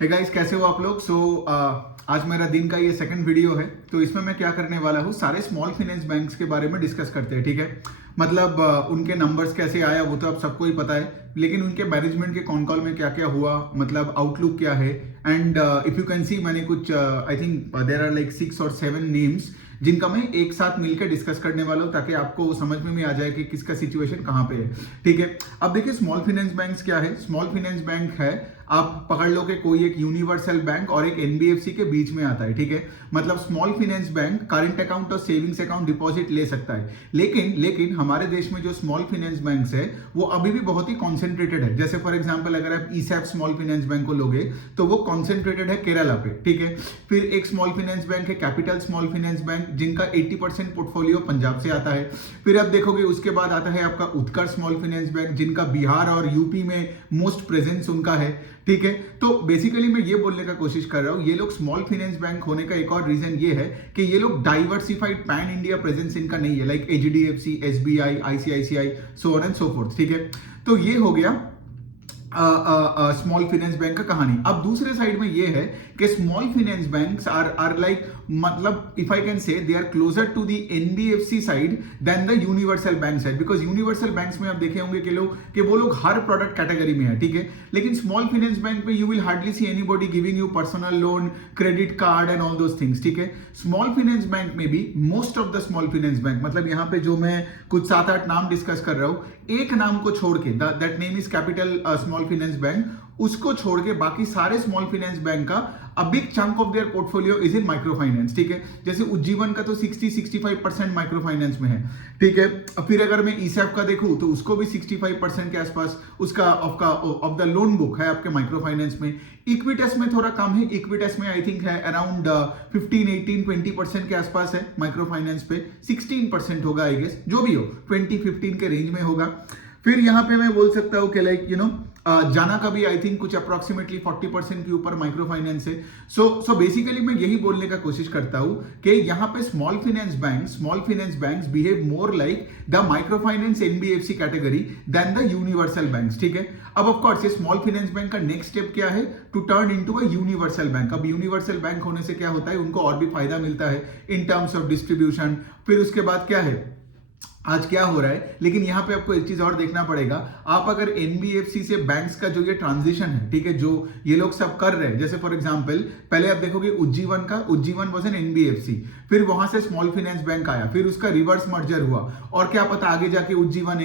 Hey guys, कैसे हो आप लोग। आज मेरा दिन का ये सेकंड वीडियो है। तो इसमें मैं क्या करने वाला हूँ, सारे स्मॉल फाइनेंस बैंक्स के बारे में डिस्कस करते हैं। ठीक है, मतलब उनके नंबर्स कैसे आया वो तो आप सबको ही पता है, लेकिन उनके मैनेजमेंट के कॉन कॉल में क्या क्या हुआ, मतलब आउटलुक क्या है। And if you can see, मैंने कुछ I think there are like 6 और 7 नेम्स जिनका मैं एक साथ मिलकर डिस्कस करने वाला हूँ, ताकि आपको समझ में भी आ जाए कि किसका सिचुएशन कहाँ पे है। ठीक है, अब देखिए स्मॉल फाइनेंस बैंक्स क्या है। स्मॉल फाइनेंस बैंक है, आप पकड़ लो कि कोई एक यूनिवर्सल बैंक और एक एनबीएफसी के बीच में आता है। ठीक है, मतलब small finance bank current account और सेविंग्स अकाउंट डिपॉजिट ले सकता है, लेकिन हमारे देश में जो स्मॉल फाइनेंस बैंक्स है वो अभी भी बहुत ही कॉन्सेंट्रेटेड है। जैसे फॉर एग्जांपल अगर आप ईसैप स्मॉल फाइनेंस बैंक को लोगे तो वो कॉन्सेंट्रेटेड है केरला पे। ठीक है, फिर एक स्मॉल फाइनेंस बैंक है कैपिटल स्मॉल फाइनेंस बैंक, जिनका 80% पोर्टफोलियो पंजाब से आता है। फिर आप देखोगे उसके बाद आता है आपका उत्कर्ष स्मॉल फाइनेंस बैंक, जिनका बिहार और यूपी में मोस्ट प्रेजेंस उनका है। ठीक है, तो बेसिकली मैं ये बोलने का कोशिश कर रहा हूं, ये लोग स्मॉल फाइनेंस बैंक होने का एक और रीजन ये है कि ये लोग डाइवर्सिफाइड पैन इंडिया प्रेजेंस इनका नहीं है, like HDFC, SBI, ICICI, so on and so fourth. ठीक है, तो ये हो गया स्मॉल फाइनेंस बैंक का कहानी। अब दूसरे साइड में ये है कि small finance banks are like, मतलब if I can say they are closer to the NBFC side then the universal bank side, because universal banks में आप देखे होंगे कि वो लोग हर प्रोडक्ट कैटेगरी में है। ठीक है, लेकिन स्मॉल फाइनेंस बैंक में you will hardly see anybody giving you personal loan, credit card and all those things. ठीक है, स्मॉल फाइनेंस बैंक में भी most of the small finance bank, मतलब यहाँ पे जो मैं कुछ 7-8 नाम डिस्कस कर रहा हूँ, एक नाम को छोड़ के, that name is capital small finance bank, उसको छोड़ के बाकी सारे स्मॉल फाइनेंस बैंक का a big chunk of their portfolio is in micro finance. ठीक है, जैसे उज्जीवन का तो 60-65% माइक्रो फाइनेंस में है। ठीक है, फिर अगर मैं ईसैप का देखूं तो उसको भी 65% के आसपास उसका ऑफ द लोन बुक है आपके माइक्रो फाइनेंस में। इक्विटस में थोड़ा कम है, इक्विटस में आई थिंक है अराउंड 15-18-20% के आसपास है, माइक्रो फाइनेंस पे 16% होगा आई गेस, जो भी हो 20-15 के रेंज में होगा। फिर यहाँ पे मैं बोल सकता हूँ कि लाइक जाना का भी आई थिंक कुछ अप्रोक्सीमेटली 40% के ऊपर माइक्रो फाइनेंस है। सो बेसिकली मैं यही बोलने का कोशिश करता हूं कि यहाँ पे small finance banks behave more like the micro finance NBFC category than the universal banks. ठीक है, अब ऑफ कोर्स ये स्मॉल फाइनेंस बैंक का नेक्स्ट स्टेप क्या है, to turn into a universal bank. अब यूनिवर्सल बैंक होने से क्या होता है, उनको और भी फायदा मिलता है इन टर्म्स ऑफ डिस्ट्रीब्यूशन। फिर उसके बाद क्या है, आज क्या हो रहा है, लेकिन यहां पे आपको एक चीज और देखना पड़ेगा। आप अगर एनबीएफसी से बैंक्स का जो ये ट्रांजिशन है, ठीक है, जो ये लोग सब कर रहे हैं, जैसे फॉर एग्जांपल पहले आप देखोगे उज्जीवन वाज एन एनबीएफसी, फिर वहां से स्मॉल फाइनेंस बैंक आया, फिर उसका रिवर्स मर्जर हुआ, और क्या पता आगे जाके उज्जीवन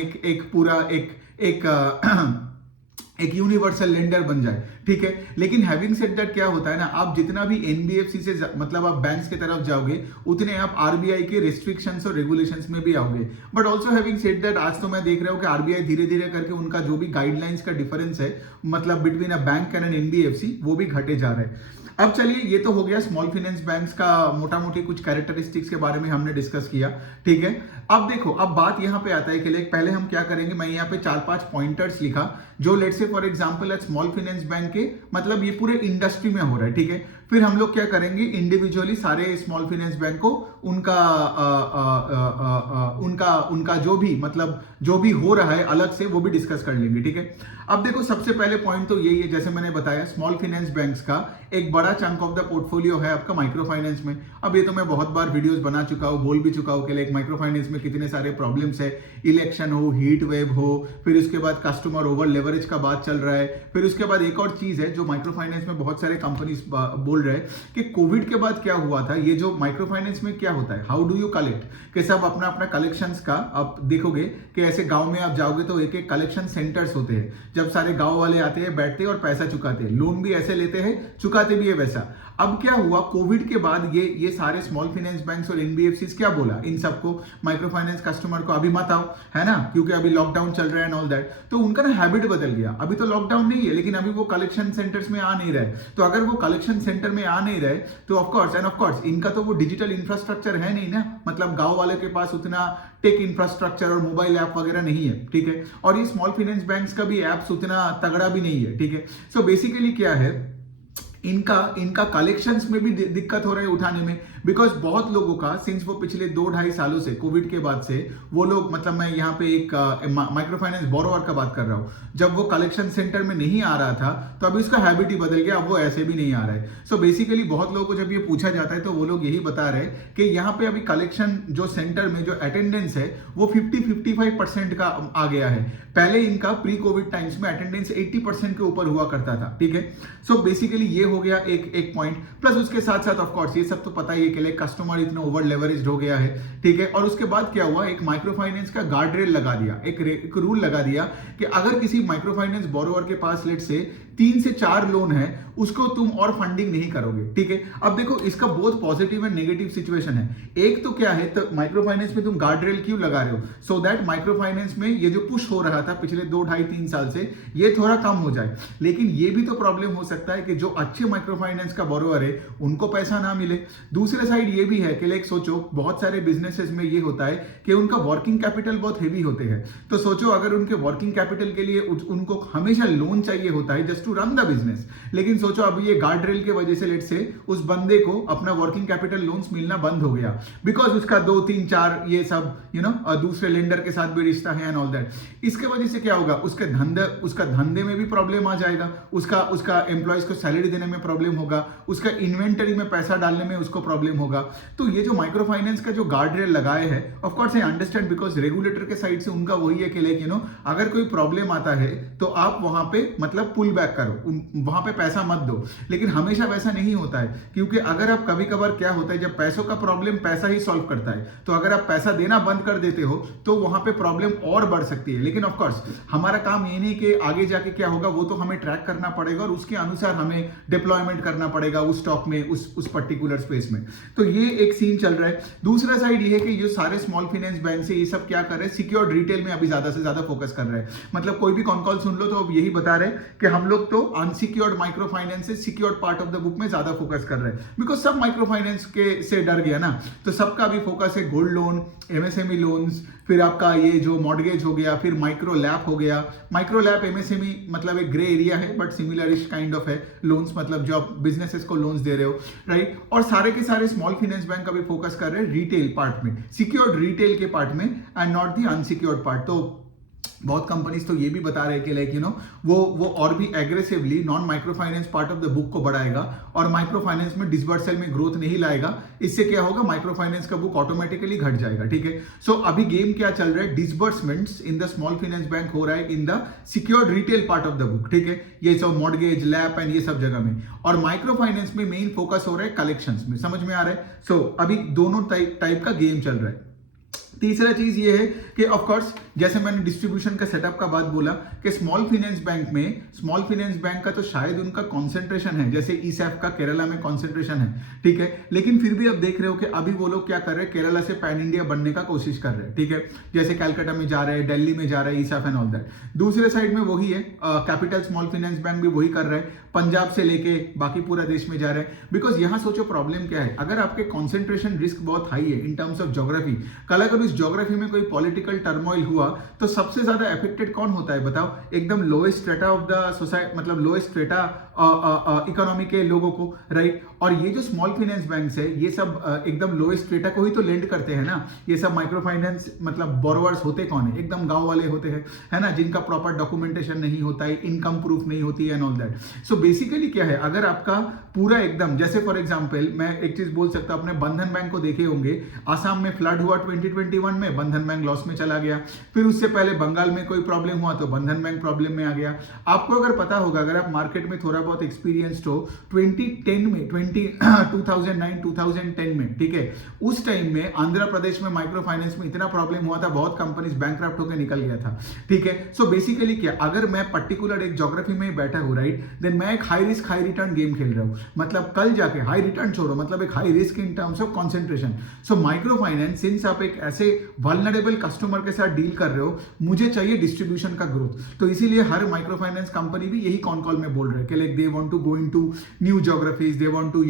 एक यूनिवर्सल लेंडर बन जाए। ठीक है, लेकिन हैविंग सेड दैट क्या होता है ना, आप जितना भी एनबीएफसी से मतलब आप बैंक्स की तरफ जाओगे, उतने आप आरबीआई के रिस्ट्रिक्शंस और रेगुलेशंस में भी आओगे। But also having said that, आज तो मैं देख रहा हूं कि आरबीआई धीरे धीरे करके उनका जो भी गाइडलाइंस का डिफरेंस है, मतलब between a bank and an NBFC, वो भी घटे जा रहा है। अब चलिए, ये तो हो गया स्मॉल फाइनेंस बैंक्स का मोटा मोटी कुछ कैरेक्टरिस्टिक्स के बारे में हमने डिस्कस किया। ठीक है, अब देखो, अब बात यहां पे आता है कि पहले हम क्या करेंगे, मैं यहाँ पे 4-5 पॉइंटर्स लिखा जो let's say for example at small finance bank के, मतलब ये पूरे इंडस्ट्री में हो रहा है। ठीक है, फिर हम लोग क्या करेंगे, इंडिविजुअली सारे स्मॉल फाइनेंस बैंक को उनका जो भी, मतलब जो भी हो रहा है अलग से, वो भी डिस्कस कर लेंगे। ठीक है, अब देखो सबसे पहले पॉइंट तो यही है, जैसे मैंने बताया स्मॉल फाइनेंस बैंक्स का एक बड़ा चंक ऑफ द पोर्टफोलियो है आपका माइक्रो फाइनेंस में। अब ये तो मैं बहुत बार वीडियोस बना चुका हूँ, बोल भी चुका हूँ कि लाइक माइक्रो फाइनेंस में कितने सारे प्रॉब्लम्स है, इलेक्शन हो, हीट वेव हो, फिर उसके बाद कस्टमर ओवर लेवरेज का बात चल रहा है। फिर उसके बाद एक और चीज है जो माइक्रो फाइनेंस में बहुत सारे कंपनीज बोल रहे हैं कि कोविड के बाद क्या हुआ था, ये जो माइक्रो फाइनेंस में क्या होता है, हाउ डू यू कलेक्ट, कि सब अपना अपना कलेक्शंस का, आप देखोगे कि ऐसे गांव में आप जाओगे तो एक एक कलेक्शन सेंटर्स होते हैं, जब सारे गांव वाले आते हैं, बैठते हैं और पैसा चुकाते हैं, लोन भी ऐसे लेते हैं, चुकाते भी है वैसा। अब क्या हुआ, कोविड के बाद ये सारे स्मॉल फाइनेंस बैंक्स और एनबीएफसी क्या बोला इन सबको, माइक्रो फाइनेंस कस्टमर को अभी मत आओ, है ना, क्योंकि अभी लॉकडाउन चल रहा है एंड ऑल दैट। तो उनका ना हैबिट बदल गया, अभी तो लॉकडाउन नहीं है, लेकिन अभी वो कलेक्शन सेंटर्स में आ नहीं रहे। तो अगर वो कलेक्शन सेंटर में आ नहीं रहे तो ऑफकोर्स इनका तो वो डिजिटल इंफ्रास्ट्रक्चर है नहीं ना, मतलब गांव वाले के पास उतना टेक इंफ्रास्ट्रक्चर और मोबाइल ऐप वगैरह नहीं है। ठीक है, और ये स्मॉल फाइनेंस बैंक्स का भी एप्स उतना तगड़ा भी नहीं है। ठीक है, सो बेसिकली क्या है इनका इनका कलेक्शंस में भी दिक्कत हो रही है उठाने में, बिकॉज बहुत लोगों का सिंस वो पिछले 2-2.5 सालों से कोविड के बाद से वो लोग, मतलब मैं यहाँ पे एक माइक्रो फाइनेंस बोरोवर का बात कर रहा हूँ, जब वो कलेक्शन सेंटर में नहीं आ रहा था तो अभी उसका हैबिट ही बदल गया, अब वो ऐसे भी नहीं आ रहा है। सो बेसिकली बहुत लोगों को जब ये पूछा जाता है तो वो लोग यही बता रहे हैं कि यहाँ पे अभी कलेक्शन जो सेंटर में जो अटेंडेंस है वो 50-55% का आ गया है। पहले इनका प्री कोविड टाइम्स में अटेंडेंस 80% के ऊपर हुआ करता था, ठीक है। सो बेसिकली ये हो गया एक पॉइंट। प्लस उसके साथ साथ ऑफ कोर्स ये सब तो पता ही है कि कस्टमर इतना ओवर लेवरेज्ड हो गया है, ठीक है। और उसके बाद क्या हुआ, एक माइक्रो फाइनेंस का गार्ड रेल लगा दिया, एक रूल लगा दिया कि अगर किसी माइक्रो फाइनेंस बोरोवर के पास लेट से 3 से 4 लोन है, उसको तुम और फंडिंग नहीं करोगे, ठीक है। अब देखो इसका बहुत पॉजिटिव एंड नेगेटिव सिचुएशन है। एक तो क्या है, तो माइक्रो फाइनेंस में तुम गार्ड रेल क्यों लगा रहे हो, सो दैट माइक्रो फाइनेंस में ये जो पुश हो रहा था पिछले 2-2.5-3 साल से, ये थोड़ा कम हो जाए। लेकिन ये भी तो प्रॉब्लम हो सकता है कि जो अच्छे माइक्रो फाइनेंस का बोरोवर है उनको पैसा ना मिले। दूसरे साइड ये भी है कि लाइक सोचो बहुत सारे बिजनेसेस में ये होता है कि उनका वर्किंग कैपिटल बहुत हेवी होते हैं। तो सोचो अगर उनके वर्किंग कैपिटल के लिए उनको हमेशा लोन चाहिए होता है just to run the business, लेकिन सोचो अभी ये गार्ड रेल के वजह से लेट से उस बंदे को अपना वर्किंग कैपिटल लोन्स मिलना बंद हो गया, बिकॉज उसका 2-3-4 ये सब दूसरे लेंडर के साथ भी रिश्ता है एंड ऑल दैट। इसके वजह से क्या होगा, उसका धंधे में भी प्रॉब्लम आ जाएगा, उसका एम्प्लॉयज को सैलरी देने में प्रॉब्लम होगा, उसका इन्वेंटरी में पैसा डालने में उसको प्रॉब्लम होगा। तो ये जो माइक्रो फाइनेंस का जो गार्ड रेल लगाए हैं, of course I understand, because regulator के साइड से उनका वही है कि लाइक अगर कोई प्रॉब्लम आता है तो आप वहां पे मतलब पुल बैक करो, वहां पे पैसा मत दो। लेकिन हमेशा वैसा नहीं होता है, क्योंकि अगर आप कभी कभार क्या होता है, जब पैसों का प्रॉब्लम पैसा ही सॉल्व करता है, तो अगर आप पैसा देना बंद कर देते हो तो वहां पे प्रॉब्लम और बढ़ सकती है। लेकिन ऑफ कोर्स हमारा काम ये नहीं कि आगे जाके क्या होगा वो तो हमें ट्रैक करना पड़ेगा और उसके अनुसार हमें डिप्लॉयमेंट करना पड़ेगा उस स्टॉक में, उस पर्टिकुलर स्पेस में। तो ये एक सीन चल रहा है। दूसरा साइड ये है कि ये सारे स्मॉल फाइनेंस बैंक से ये सब क्या कर रहे हैं, सिक्योर्ड रिटेल में अभी ज्यादा से ज्यादा फोकस कर रहे हैं। मतलब कोई भी कॉल सुन लो तो अब यही बता रहे हैं कि हम लोग तो अनसिक्योर्ड माइक्रो फाइनेंस से secured part of the book में ज्यादा फोकस कर रहे हैं, बिकॉज सब माइक्रो फाइनेंस के से डर गया ना, तो सबका भी फोकस है गोल्ड लोन, एमएसएमई लोन्स, फिर आपका ये जो मॉर्गेज हो गया, फिर माइक्रो लैप हो गया। माइक्रो लैप एमएसएमई मतलब एक ग्रे एरिया है बट सिमिलरिश काइंड ऑफ है लोन्स, मतलब जो आप बिजनेसेस को लोन्स दे रहे हो, राइट। और सारे के सारे स्मॉल फाइनेंस बैंक अभी फोकस कर रहे हैं रिटेल पार्ट में, सिक्योर्ड रिटेल के पार्ट में and not the unsecured part. तो बहुत कंपनीज तो ये भी बता रहे हैं कि लाइक वो और भी aggressively non micro finance part of the book को बढ़ाएगा और माइक्रो फाइनेंस में डिसबर्सल में ग्रोथ नहीं लाएगा। इससे क्या होगा, माइक्रो फाइनेंस का बुक ऑटोमेटिकली घट जाएगा, ठीक है। सो अभी गेम क्या चल रहा है, disbursements in the small finance bank हो रहा है in the secured retail part of the book, ठीक है। ये सब मॉर्गेज, लैप एंड ये सब जगह में, और माइक्रो फाइनेंस में मेन फोकस हो रहा है कलेक्शंस में। समझ में आ रहा है। सो अभी दोनों टाइप का गेम चल रहा है। तीसरा चीज ये है कि ऑफ कोर्स जैसे मैंने डिस्ट्रीब्यूशन का सेटअप का बात बोला कि स्मॉल फाइनेंस बैंक का तो शायद उनका कंसंट्रेशन है, जैसे ईसैफ का केरला में कंसंट्रेशन है, ठीक है। लेकिन फिर भी अब देख रहे हो कि अभी वो लोग क्या कर रहे हैं, केरला से पैन इंडिया बनने का कोशिश कर रहे हैं, ठीक है। जैसे कैलकाटा में जा रहे हैं, दिल्ली में जा रहे हैं, ईसैफ एंड ऑल दैट। दूसरे साइड में वही है, कैपिटल स्मॉल फाइनेंस बैंक भी वही कर रहे हैं, पंजाब से लेके बाकी पूरा देश में जा रहे हैं। बिकॉज यहां सोचो प्रॉब्लम क्या है, अगर आपके कॉन्सेंट्रेशन रिस्क बहुत हाई है इन टर्म्स ऑफ ज्योग्राफी, कल अगर उस ज्योग्राफी में कोई पॉलिटिकल टर्मोइल हुआ तो सबसे ज्यादा अफेक्टेड कौन होता है बताओ, एकदम lowest strata of the society, मतलब लोएस्ट स्ट्रेटा इकोनॉमी के लोगों को, राइट। और ये जो स्मॉल फाइनेंस बैंक्स है ये सब एकदम लोएस्ट स्ट्रेटा को ही तो लेंड करते हैं ना। ये सब माइक्रो फाइनेंस मतलब बोरोवर्स होते कौन है, एकदम गांव वाले होते हैं, है ना, जिनका प्रॉपर डॉक्यूमेंटेशन नहीं होता है, इनकम प्रूफ नहीं होती है and all that. So basically क्या है, अगर आपका पूरा एकदम, जैसे फॉर एग्जांपल मैं एक चीज बोल सकता हूं, अपने बंधन बैंक को देखे होंगे, आसाम में फ्लड हुआ 2021 में, बंधन बैंक लॉस में चला गया। फिर उससे पहले बंगाल में कोई प्रॉब्लम हुआ तो बंधन बैंक प्रॉब्लम में आ गया। आपको अगर पता होगा, अगर आप मार्केट में थोड़ा बहुत एक्सपीरियंस्ड हो, 2010 में 2009-2010 में, ठीक है, उस टाइम में आंध्र प्रदेश में माइक्रो फाइनेंस में इतना प्रॉब्लम हुआ था, बहुत कंपनीज बैंकक्रप्ट होकर निकल गया था, ठीक है। सो बेसिकली क्या, अगर मैं पर्टिकुलर एक ज्योग्राफी में बैठा हूं, राइट, देन मैं एक high risk high return game खेल रहा हूं। मतलब कल जाके हाई रिटर्न छोड़ो, मतलब एक high risk in terms of concentration. So micro finance, since आप एक ऐसे वल्नरेबल कस्टमर के साथ डील कर रहे हो, मुझे चाहिए डिस्ट्रीब्यूशन का ग्रोथ। तो इसीलिए हर माइक्रो फाइनेंस कंपनी भी यही कॉन कॉल में बोल रहे हैं कि like they want to go into new geographies, they want to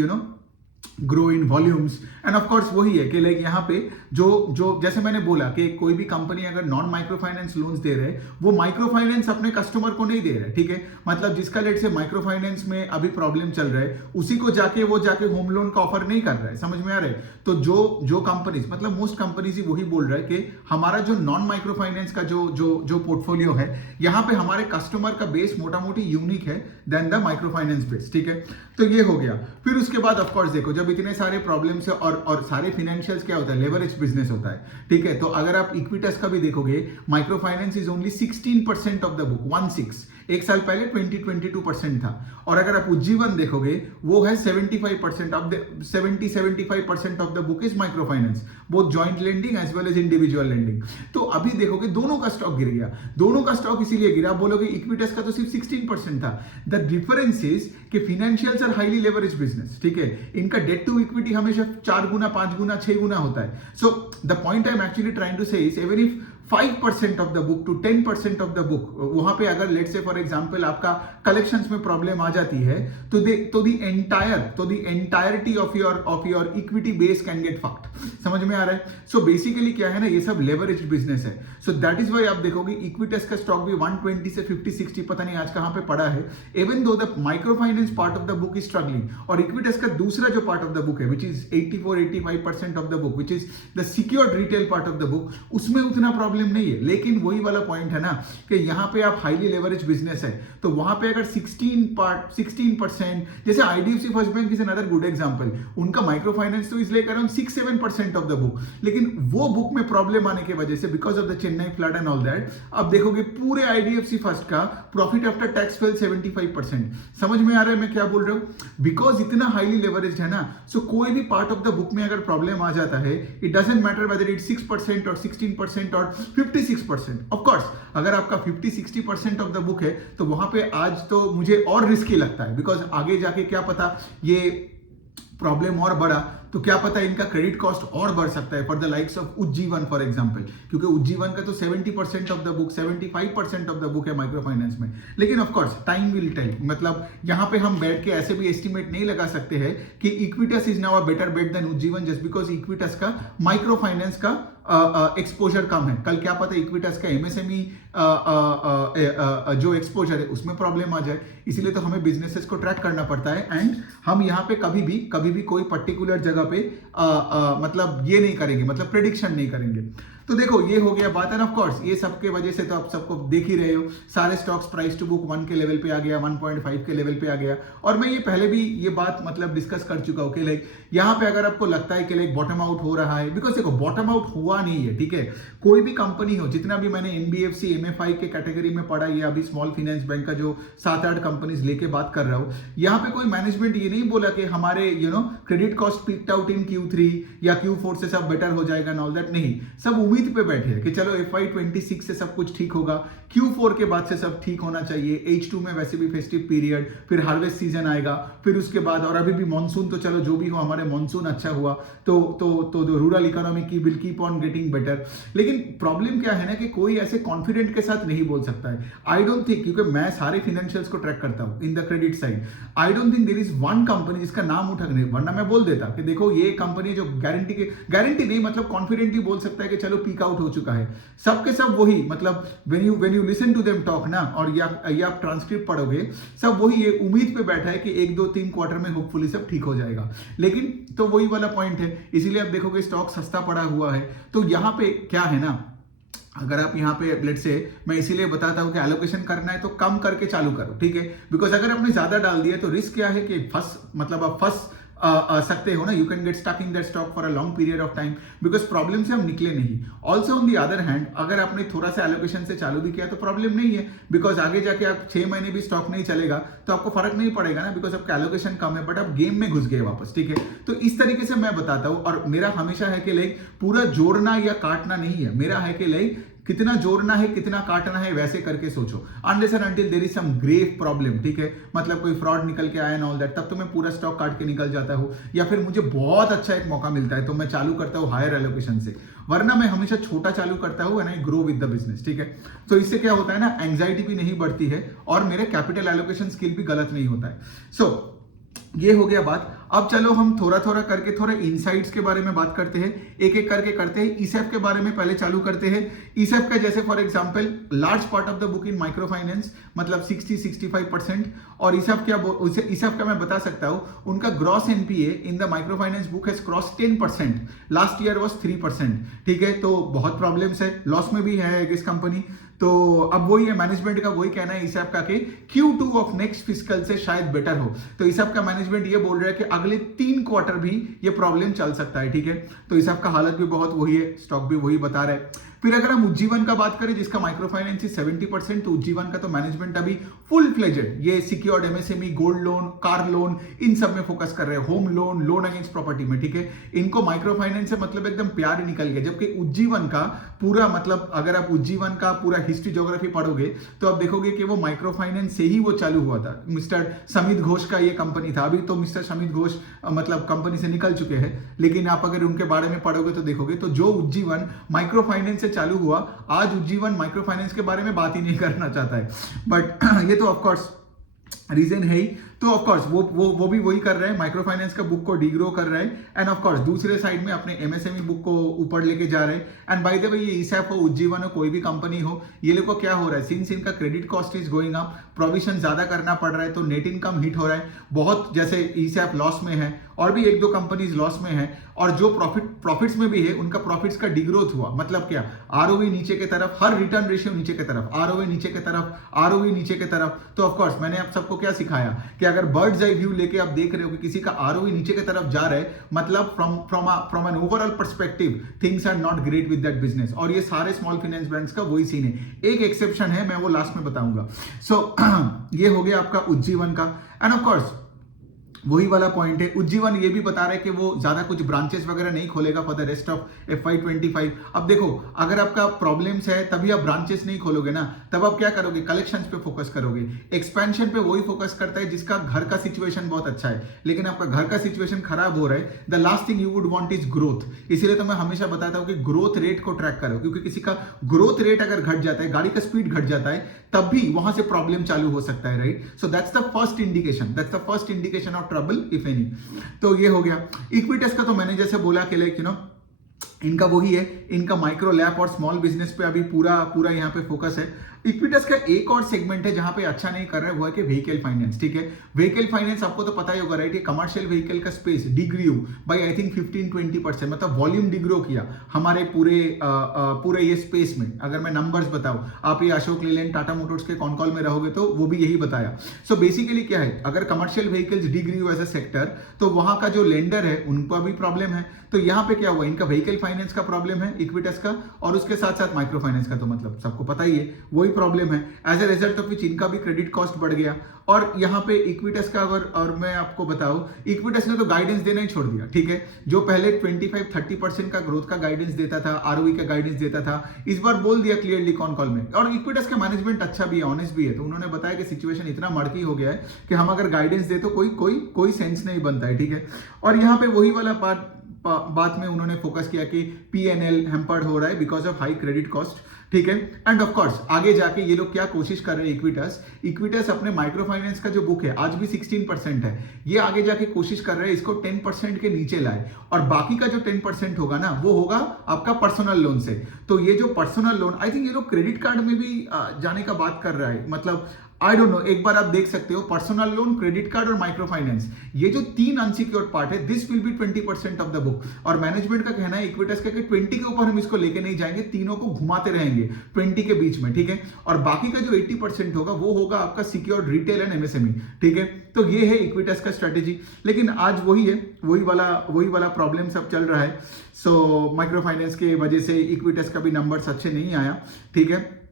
grow in volumes and of course वही है कि लाइक यहाँ पे जो जो जैसे मैंने बोला कि कोई भी कंपनी अगर नॉन माइक्रो फाइनेंस लोन्स दे रहे हैं वो माइक्रो फाइनेंस अपने कस्टमर को नहीं दे रहे, ठीक है। मतलब जिसका लेट से माइक्रो फाइनेंस में अभी प्रॉब्लम चल रहा है उसी को जाके होम लोन का ऑफर नहीं कर रहा है, समझ में आ रहा है। तो जो कंपनीज मतलब मोस्ट कंपनीज ही वही बोल रहा है कि हमारा जो नॉन माइक्रो फाइनेंस का जो पोर्टफोलियो है यहाँ पे हमारे कस्टमर का बेस मोटा मोटी यूनिक है then the micro finance base, ठीक है। तो ये हो गया। फिर उसके बाद ऑफ कोर्स देखो जब इतने सारे प्रॉब्लम्स है और सारे फाइनेंशियल्स क्या होता है, लेवरेज बिजनेस होता है, ठीक है। तो अगर आप इक्विटस का भी देखोगे micro finance is only 16% of the book, 16। एक साल पहले 22% था। और अगर आप उज्जीवन देखोगे वो है 75% of the 75% of the book is microfinance, both joint lending as well as individual lending. तो अभी देखोगे दोनों का स्टॉक गिर गया। दोनों का स्टॉक इसीलिए गिरा, बोलोगे इक्विटस का तो सिर्फ 16% था। द डिफरेंस इज कि financials are highly leverage business, ठीक है। इनका डेट टू इक्विटी हमेशा 4 गुना, 5 गुना, 6 गुना होता है। So the point I am actually trying to say is even if 5% of the book to 10% of the book, वहां पे अगर लेट से फॉर एग्जांपल आपका कलेक्शंस में प्रॉब्लम आ जाती है तो the entirety of your equity base can get fucked, समझ में आ रहा है। सो बेसिकली क्या है ना, ये सब लेवरेज्ड बिजनेस है। सो दैट इज व्हाई आप देखोगे इक्विटस का स्टॉक भी 120 से 50-60 पता नहीं आज कहां पे पड़ा है, even though the micro finance part of the book is struggling. और इक्विटस का दूसरा जो पार्ट ऑफ द बुक है which is 84-85% of the book which is the secured retail part of the book, उसमें उतना प्रॉब्लम नहीं है। लेकिन वही वाला पॉइंट है ना कि यहां पे आप हाईली लेवरेज बिजनेस है तो वहां पे अगर 16% जैसे IDFC first bank is another good example, उनका माइक्रो फाइनेंस तो is like around 6-7% of the book, लेकिन वो बुक में प्रॉब्लम आने की वजह से because of the Chennai flood and all that अब देखोगे पूरे आईडीएफसी फर्स्ट का प्रॉफिट आफ्टर टैक्स फेल 75%। समझ में आ रहा है मैं क्या बोल रहा हूं? बिकॉज इतना हाईली लेवरेज है ना, सो कोई भी पार्ट ऑफ द बुक में अगर प्रॉब्लम आ जाता है it doesn't matter whether it 6% और 16% और 56%। ऑफ कोर्स अगर आपका 50-60% ऑफ द बुक है तो वहां पे आज तो मुझे और रिस्की लगता है बिकॉज आगे जाके क्या पता ये प्रॉब्लम और बढ़ा तो क्या पता इनका क्रेडिट कॉस्ट और बढ़ सकता है for the likes of Ujjivan for example, क्योंकि उज्जीवन का तो 70% of the book 75% of the book है माइक्रो फाइनेंस में। लेकिन of course time will tell, मतलब यहां पे हम बैठ के ऐसे भी एस्टिमेट नहीं लगा सकते हैं कि Equitas is now a better bet than Ujjivan just because Equitas का माइक्रो फाइनेंस का एक्सपोजर कम है। कल क्या पता इक्विटस का एमएसएमई जो एक्सपोजर है उसमें प्रॉब्लम आ जाए। इसीलिए तो हमें बिजनेसेस को ट्रैक करना पड़ता है एंड हम यहाँ पे कभी भी कोई पर्टिकुलर जगह पे मतलब ये नहीं करेंगे, मतलब प्रेडिक्शन नहीं करेंगे। तो देखो ये हो गया बात है। ऑफ कोर्स ये सब के वजह से तो आप सबको देख ही रहे हो, सारे स्टॉक्स प्राइस टू बुक 1 के लेवल पे आ गया, 1.5 के लेवल पे आ गया। और मैं ये पहले भी ये बात मतलब डिस्कस कर चुका हूं कि लाइक यहाँ पे अगर आपको लगता है कि लाइक बॉटम आउट हो रहा है, बिकॉज देखो बॉटम आउट हुआ नहीं है, ठीक है। कोई भी कंपनी हो, जितना भी मैंने एनबीएफसी एमएफआई के कैटेगरी में पढ़ा या अभी स्मॉल फाइनेंस बैंक का जो 7-8 कंपनीज लेके बात कर रहा हूं, यहाँ पे कोई मैनेजमेंट ये नहीं बोला कि हमारे credit cost picked out in Q3 या Q4 से सब बेटर हो जाएगा एंड ऑल दैट। नहीं, सब उम्मीद पे बैठे हैं कि चलो FY26 से सब कुछ ठीक होगा, Q4 के बाद से सब ठीक होना चाहिए। H2 में वैसे भी फेस्टिव पीरियड, फिर हार्वेस्ट सीजन आएगा, फिर उसके बाद और अभी भी मॉनसून, तो चलो जो भी हो हमारे मॉनसून अच्छा हुआ तो रूरल इकोनॉमी की will keep on getting better. लेकिन प्रॉब्लम क्या है ना कि कोई ऐसे कॉन्फिडेंट के साथ नहीं बोल सकता है। आई डोंट थिंक, क्योंकि मैं सारे फाइनेंशियल्स को ट्रैक करता हूं in the credit side, I don't think there is one company जिसका नाम उठा नहीं, वरना मैं बोल देता कि देखो ये कंपनी जो गारंटी नहीं मतलब कॉन्फिडेंटली बोल सकता है कि चलो पीक आउट हो चुका है। सबके सब वही, मतलब when you listen to them talk ना, और या आप ट्रांसक्रिप्ट पढ़ोगे, सब वही ये उम्मीद पे बैठा है कि 1-2-3 क्वार्टर में होपफुली सब ठीक हो जाएगा। लेकिन तो वही वाला पॉइंट है, इसीलिए आप देखोगे स्टॉक सस्ता पड़ा हुआ है। तो यहां पे क्या है ना, अगर आप यहाँ पे लेट से, मैं इसीलिए बताता हूँ कि एलोकेशन करना है तो कम करके चालू करो, ठीक है। बिकॉज अगर आपने ज्यादा डाल दिया तो रिस्क क्या है कि आप फंस सकते हो ना, you can get stuck in that stock for a long period of time because problem से हम निकले नहीं। Also on the other hand अगर आपने थोड़ा सा एलोकेशन से चालू भी किया तो प्रॉब्लम नहीं है, बिकॉज आगे जाके आप 6 महीने भी स्टॉक नहीं चलेगा तो आपको फर्क नहीं पड़ेगा ना, बिकॉज आपका एलोकेशन कम है बट आप गेम में घुस गए वापस, ठीक है। तो इस तरीके से मैं बताता हूँ, और मेरा हमेशा है कि लाइक पूरा जोड़ना या काटना नहीं है, मेरा है कि लाइक कितना जोड़ना है कितना काटना है वैसे करके सोचो, unless and until there is some grave problem, ठीक है। मतलब कोई फ्रॉड निकल के आया एंड ऑल दैट, तब तो मैं पूरा स्टॉक काट के निकल जाता हूं, या फिर मुझे बहुत अच्छा एक मौका मिलता है तो मैं चालू करता हूं हायर एलोकेशन से, वरना मैं हमेशा छोटा चालू करता हूं and I grow with the business, ठीक है। तो इससे क्या होता है ना, एंग्जाइटी भी नहीं बढ़ती है और मेरे कैपिटल एलोकेशन स्किल भी गलत नहीं होता है। सो ये हो गया बात। अब चलो हम थोड़ा थोड़ा करके थोड़ा इनसाइट्स के बारे में बात करते हैं, एक एक करके करते हैं। ईसेफ के बारे में पहले चालू करते हैं। ईसेफ का जैसे for example large part of the book in micro finance, मतलब 60-65%। और ईसेफ का मैं बता सकता हूं, उनका gross NPA in the micro finance book has cross 10%, last year was 3%। ठीक है, तो बहुत प्रॉब्लम्स है, लॉस में भी है इस कंपनी। तो अब वही है, मैनेजमेंट का वही कहना है ईसेफ का कि Q2 ऑफ नेक्स्ट फिस्कल से शायद बेटर हो। तो ईसेफ का मैनेजमेंट ये बोल रहा है कि अगले 3 क्वार्टर भी ये प्रॉब्लम चल सकता है। ठीक है, तो ईसेफ का हालत भी बहुत वही है, स्टॉक भी वही बता रहा है। फिर अगर हम उज्जीवन का बात करें जिसका माइक्रो फाइनेंस 70%, तो उज्जीवन का तो मैनेजमेंट अभी फुल फ्लेजेड ये secured MSME, gold loan, car loan, इन सब में फोकस कर रहे हैं, home loan, loan against property में। ठीक है, इनको माइक्रो फाइनेंस से मतलब एकदम प्यार ही निकल गया। जबकि उज्जीवन का पूरा मतलब अगर आप उज्जीवन का पूरा हिस्ट्री ज्योग्राफी पढ़ोगे तो आप देखोगे कि वो माइक्रो फाइनेंस से ही वो चालू हुआ था। मिस्टर समित घोष का ये कंपनी था, अभी तो मिस्टर समित घोष मतलब कंपनी से निकल चुके हैं, लेकिन आप अगर उनके बारे में पढ़ोगे तो देखोगे तो जो उज्जीवन माइक्रो फाइनेंस से चालू हुआ, आज उज्जीवन माइक्रो फाइनेंस के बारे में बात ही नहीं करना चाहता है। बट ये तो ऑफ कोर्स रीजन है ही। तो ऑफ कोर्स वो भी वही कर रहे हैं, माइक्रो फाइनेंस का बुक को डिग्रो कर रहे हैं, एंड ऑफ कोर्स दूसरे साइड में अपने एमएसएमई बुक को ऊपर लेके जा रहे हैं। एंड बाय द वे ये ईसेफ हो, उज्जीवन हो, कोई भी कंपनी हो, ये लोग को क्या हो रहा है, सिंस इनका credit cost is going up, provision ज्यादा करना पड़ रहा है, तो नेट इनकम हिट हो रहा है बहुत। जैसे ईसेफ लॉस में है और भी 1-2 कंपनीज लॉस में है, और जो प्रॉफिट्स में भी है उनका प्रॉफिट्स का डिग्रोथ हुआ। मतलब क्या, आरओवी नीचे के तरफ, हर रिटर्न रेशियो नीचे के तरफ, आरओवी नीचे के तरफ, आरओवी नीचे के तरफ। तो ऑफ कोर्स मैंने आप सबको क्या सिखाया कि अगर बर्ड्स आई व्यू लेके आप देख रहे हो कि किसी का आरओवी नीचे की तरफ जा रहा है, मतलब from an overall perspective things are not great with that business. और ये सारे स्मॉल फाइनेंस बैंक्स का वही सीन है। एक एक्सेप्शन है, मैं वो लास्ट में बताऊंगा। सो ये हो गया आपका उज्जीवन का। एंड ऑफ कोर्स वही वाला पॉइंट है, उज्जीवन ये भी बता रहा है कि वो ज्यादा कुछ ब्रांचेस वगैरह नहीं खोलेगा for the rest of FY25। अब देखो, अगर आपका प्रॉब्लम्स है तभी आप ब्रांचेस नहीं खोलोगे ना, तब आप क्या करोगे, कलेक्शंस पे फोकस करोगे। एक्सपेंशन पे वही फोकस करता है जिसका घर का सिचुएशन बहुत अच्छा है, लेकिन आपका घर का सिचुएशन खराब हो रहा है, the last thing you would want is growth. इसीलिए तो मैं हमेशा बताता हूं कि ग्रोथ रेट को ट्रैक करो, क्योंकि किसी का ग्रोथ रेट अगर घट जाता है, गाड़ी का स्पीड घट जाता है, तब भी वहां से प्रॉब्लम चालू हो सकता है, right. So that's the first indication of trouble if any. तो ये हो गया। इक्विटस का तो मैंने जैसे बोला कि लाइक इनका वही है, इनका माइक्रो लैप और स्मॉल बिजनेस पे अभी पूरा यहाँ पे फोकस है। इक्विटस का एक और सेगमेंट है जहां पे अच्छा नहीं कर रहा है, वो है कि व्हीकल फाइनेंस। ठीक है, व्हीकल फाइनेंस आपको तो पता ही होगा, राइट। कमर्शियल व्हीकल का space degree by I think 15-20%, मतलब वॉल्यूम डिग्रो किया हमारे पूरे ये स्पेस में। अगर मैं नंबर्स बताऊं, आप ये अशोक लेलैंड, टाटा मोटर्स के कॉन कॉल में रहोगे तो वो भी यही बताया। सो बेसिकली क्या है, अगर commercial vehicles degree as a sector, तो वहां का जो लेंडर है उनका भी प्रॉब्लम है। तो यहाँ पे क्या हुआ, इनका व्हीकल फाइनेंस का प्रॉब्लम है इक्विटस का, और उसके साथ साथ माइक्रो फाइनेंस का तो मतलब सबको पता ही है वही प्रॉब्लम है। As a result of which इनका भी क्रेडिट कॉस्ट बढ़ गया। और यहाँ पे इक्विटस का अगर और मैं आपको बताऊं, इक्विटस ने तो गाइडेंस देना ही छोड़ दिया। ठीक है, जो पहले 25-30% का ग्रोथ का गाइडेंस देता था, आरओई का गाइडेंस देता था, इस बार बोल दिया क्लियरली कॉन कॉल में। और इक्विटस का मैनेजमेंट अच्छा भी है, ऑनेस्ट भी है, तो उन्होंने बताया कि सिचुएशन इतना मर्की हो गया है कि हम अगर गाइडेंस दे तो कोई सेंस नहीं बनता है। ठीक है, और यहाँ पे वही वाला बात में उन्होंने फोकस किया कि P&L हैम्पर्ड हो रहा है because of high credit cost. ठीक है, एंड ऑफ कोर्स आगे जाके ये लोग क्या कोशिश कर रहे हैं, इक्विटस अपने माइक्रो फाइनेंस का जो बुक है आज भी 16% है, ये आगे जाके कोशिश कर रहे हैं इसको 10% के नीचे लाए, और बाकी का जो 10% होगा ना, वो होगा आपका पर्सनल लोन से। तो ये जो पर्सनल लोन, आई थिंक ये लोग क्रेडिट कार्ड में भी जाने का बात कर रहा है, मतलब आई डोंट नो, एक बार आप देख सकते हो, पर्सनल लोन, क्रेडिट कार्ड और माइक्रो फाइनेंस, ये जो 3 अनसिक्योर्ड पार्ट है, this will be 20% of the book. और मैनेजमेंट का कहना है इक्विटस का कि 20 के ऊपर हम इसको लेके नहीं जाएंगे, तीनों को घुमाते रहेंगे 20 के बीच में। ठीक है, और बाकी का जो 80% होगा वो होगा आपका सिक्योर्ड रिटेल एंड एमएसएमई। ठीक है, तो ये है इक्विटस का स्ट्रेटेजी। लेकिन आज वही है, वही वाला प्रॉब्लम सब चल रहा है। सो माइक्रो फाइनेंस के वजह से इक्विटस का भी नंबर्स अच्छे नहीं आया। ठीक है,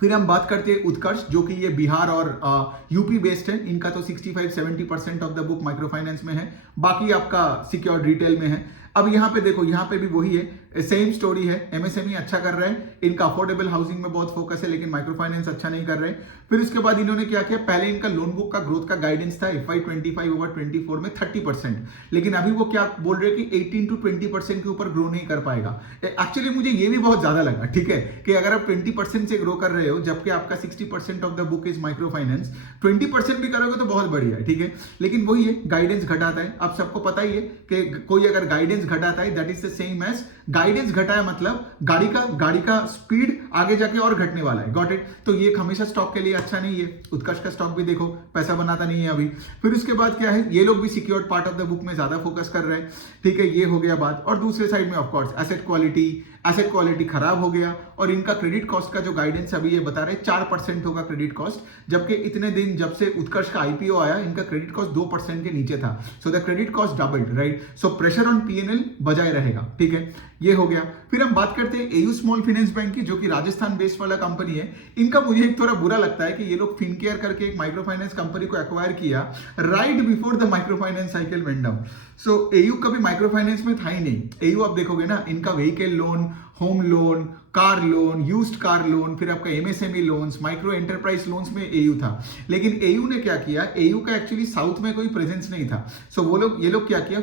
फिर हम बात करते हैं उत्कर्ष, जो कि ये बिहार और यूपी बेस्ड है। इनका तो 65-70% of the book micro finance में है, बाकी आपका सिक्योर्ड रिटेल में है। अब यहाँ पे देखो, यहाँ पे भी वही है, सेम स्टोरी है। एमएसएमई अच्छा कर रहे हैं, इनका अफोर्डेबल हाउसिंग में बहुत फोकस है, लेकिन माइक्रो फाइनेंस अच्छा नहीं कर रहे। फिर उसके बाद इन्होंने क्या किया, पहले इनका लोन बुक का ग्रोथ का गाइडेंस था FY25/24 में 30%, लेकिन अभी वो क्या बोल रहे हैं कि 18-20% के ऊपर ग्रो नहीं कर पाएगा। एक्चुअली मुझे ये भी बहुत ज्यादा लगा, ठीक है, कि अगर आप 20% से ग्रो कर रहे हो हो, जबकि आपका 60% of the book is micro finance, 20% भी करोगे तो बहुत बढ़िया है, ठीक है। लेकिन वही है, गाइडेंस घटाता है। आप सबको पता ही है कि कोई अगर गाइडेंस घटाता है, that is the same as guidance घटाया मतलब गाड़ी का स्पीड आगे जाके और घटने वाला है। Got it. तो ये हमेशा स्टॉक के लिए अच्छा नहीं है। उत्कर्ष का स्टॉक भी देखो पैसा बनाता नहीं है अभी। फिर उसके बाद क्या है, ये लोग भी secured part of the book में ज्यादा फोकस कर रहे हैं, ठीक है। ये हो गया बात। और दूसरे साइड में ऑफकोर्स एसेट क्वालिटी खराब हो गया, और इनका क्रेडिट कॉस्ट का जो गाइडेंस अभी ये बता रहे 4% होगा क्रेडिट कॉस्ट, जबकि इतने दिन जब से उत्कर्ष का आईपीओ आया इनका क्रेडिट कॉस्ट 2% के नीचे था। So the credit cost doubled, right. So pressure on PNL बजाय रहेगा, ठीक है। ये हो गया। फिर हम बात करते हैं एयू स्मॉल फाइनेंस बैंक की, जो कि राजस्थान बेस्ड वाला कंपनी है। इनका मुझे एक थोड़ा बुरा लगता है कि ये लोग फिनकेयर करके एक माइक्रो फाइनेंस कंपनी को एक्वायर किया right before the micro finance cycle went down. So AU कभी माइक्रो फाइनेंस में था ही नहीं। एयू आप देखोगे ना, इनका vehicle loan, home loan, car loan, used car loan, फिर आपका MSME loans, micro enterprise loans में एयू था। लेकिन एयू ने क्या किया, एयू का एक्चुअली साउथ में कोई प्रेजेंस नहीं था। सो ये लोग क्या किया,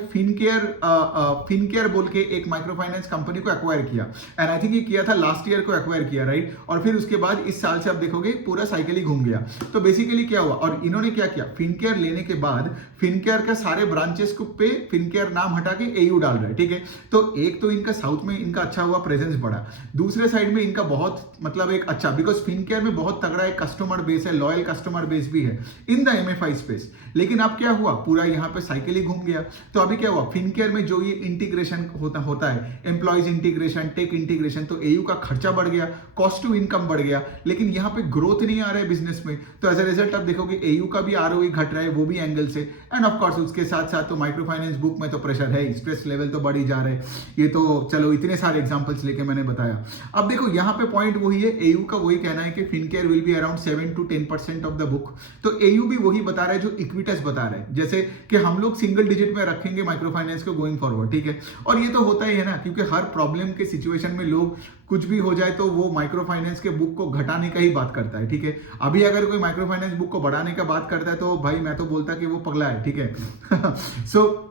फिनकेयर बोल के एक माइक्रो फाइनेंस कंपनी को एक्वायर किया, एंड आई थिंक ये किया था लास्ट ईयर को एक्वायर किया, राइट। और फिर उसके बाद इस साल से आप देखोगे पूरा साइकिल ही घूम गया। तो बेसिकली क्या हुआ, और इन्होंने क्या किया, फिनकेयर लेने के बाद फिनकेयर का सारे ब्रांचेस को पे फिनकेयर नाम हटा के एयू डाल रहा है, ठीक है। तो एक तो इनका साउथ में इनका अच्छा हुआ प्रेजेंस बढ़ा, दूसरे साइड में इनका बहुत मतलब एक अच्छा, बिकॉज फिनकेयर में बहुत तगड़ा एक कस्टमर बेस है, लॉयल कस्टमर बेस भी है इन द एमएफआई स्पेस। लेकिन अब क्या हुआ, पूरा यहाँ पे साइकिल ही घूम गया। तो अभी क्या हुआ, फिनकेयर में जो ये इंटीग्रेशन होता है, एम्प्लॉइज इंटीग्रेशन, टेक इंटीग्रेशन, तो एयू का खर्चा बढ़ गया, कॉस्ट टू इनकम बढ़ गया, लेकिन यहाँ पे ग्रोथ नहीं आ रहा है बिजनेस में। तो एज अ रिजल्ट आप देखोगे एयू का भी आरओई घट रहा है, वो भी एंगल से। एंड ऑफकोर्स उसके साथ साथ तो माइक्रो फाइनेंस बुक में तो प्रेशर है, स्ट्रेस लेवल तो बढ़ ही जा रहा है। ये तो चलो इतने सारे एग्जांपल्स लेके मैंने बताया। अब देखो यहाँ पे पॉइंट वही है, एयू का वही कहना है कि Fincare will be around 7 to 10% of the book. तो एयू भी वही बता रहा है जो इक्विटस बता रहा है, जैसे कि हम लोग सिंगल डिजिट में रखेंगे माइक्रो फाइनेंस को गोइंग फॉरवर्ड, ठीक है। और ये तो होता ही है ना, क्योंकि हर प्रॉब्लम के सिचुएशन में लोग कुछ भी हो जाए तो वो माइक्रो फाइनेंस के बुक को घटाने का ही बात करता है, ठीक है। अभी अगर कोई माइक्रो फाइनेंस बुक को बढ़ाने का बात करता है तो भाई मैं तो बोलता कि वो पगला है, ठीक है। सो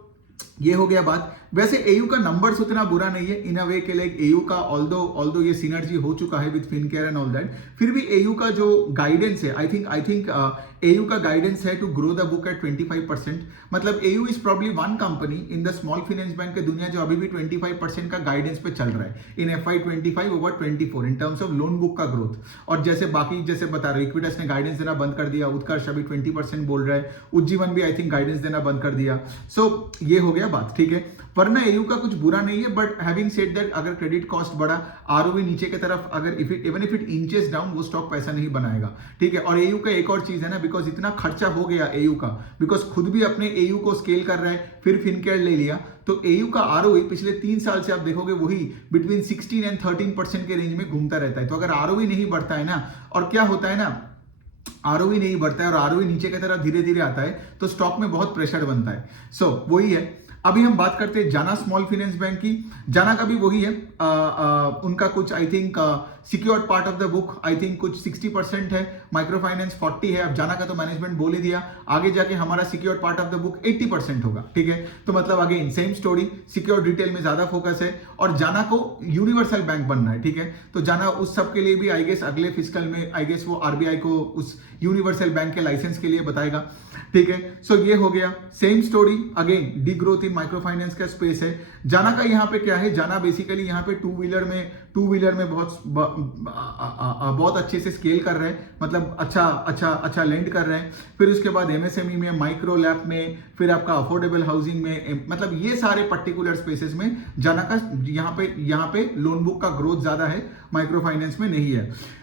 ये हो गया बात। वैसे एयू का नंबर्स उतना बुरा नहीं है इन अ वे के, लाइक एयू का ऑल्दो ये सिनर्जी हो चुका है with Fincare and all that, फिर भी एयू का जो गाइडेंस है, आई थिंक एयू का गाइडेंस है to grow the book at 25%। मतलब AU is probably one company in the small finance bank के दुनिया जो अभी भी 25% का गाइडेंस पे चल रहा है इन FY25 over 24 in terms of loan book का ग्रोथ। और जैसे बाकी जैसे बता रहे, इक्विटस ने गाइडेंस देना बंद कर दिया, उत्कर्ष अभी 20% बोल रहा है, उज्जीवन भी आई थिंक गाइडेंस देना बंद कर दिया। सो ये हो गया बात, ठीक है। वरना एयू का कुछ बुरा नहीं है, बट हैविंग सेड दैट अगर क्रेडिट कॉस्ट बढ़ा, आरओवी नीचे की तरफ, अगर even if it inches down, वो स्टॉक पैसा नहीं बनाएगा, ठीक है। और एयू का एक और चीज है ना, बिकॉज इतना खर्चा हो गया एयू का, बिकॉज खुद भी अपने एयू को स्केल कर रहा है, फिर फिनकेयर ले लिया, तो एयू का आरओई पिछले 3 साल से आप देखोगे वही बिटवीन 16 and 13% के रेंज में घूमता रहता है। तो अगर आरओई नहीं बढ़ता है ना, और क्या होता है ना, आरओई नहीं बढ़ता है और आरओई नीचे की तरफ धीरे धीरे आता है, तो स्टॉक में बहुत प्रेशर बनता है। सो वही है। अभी हम बात करते हैं जाना स्मॉल फाइनेंस बैंक की। जाना का भी वही है, उनका कुछ I think secured part of the book I think कुछ 60% है, माइक्रो फाइनेंस 40 है। अब जाना का तो मैनेजमेंट बोल ही दिया, आगे जाके हमारा secured part of the book 80% होगा, ठीक है। तो मतलब again same story, secured retail में ज्यादा फोकस है, और जाना को यूनिवर्सल बैंक बनना है, ठीक है। तो जाना उस सब के लिए भी आई गेस अगले फिस्कल में आई गेस वो आरबीआई को उस यूनिवर्सल बैंक के लाइसेंस के लिए बताएगा, ठीक है। सो ये हो गया, same story again, D growth in micro finance का स्पेस है। जाना का यहाँ पे क्या है, जाना बेसिकली यहाँ पे टू व्हीलर में बहुत अच्छे से स्केल कर रहे हैं, मतलब अच्छा लेंड कर रहे हैं। फिर उसके बाद एमएसएमई में, माइक्रो लैब में, फिर आपका अफोर्डेबल हाउसिंग में, मतलब ये सारे पर्टिकुलर स्पेसेस में जाना का यहाँ पे लोन बुक का ग्रोथ ज्यादा है, माइक्रो फाइनेंस में नहीं है।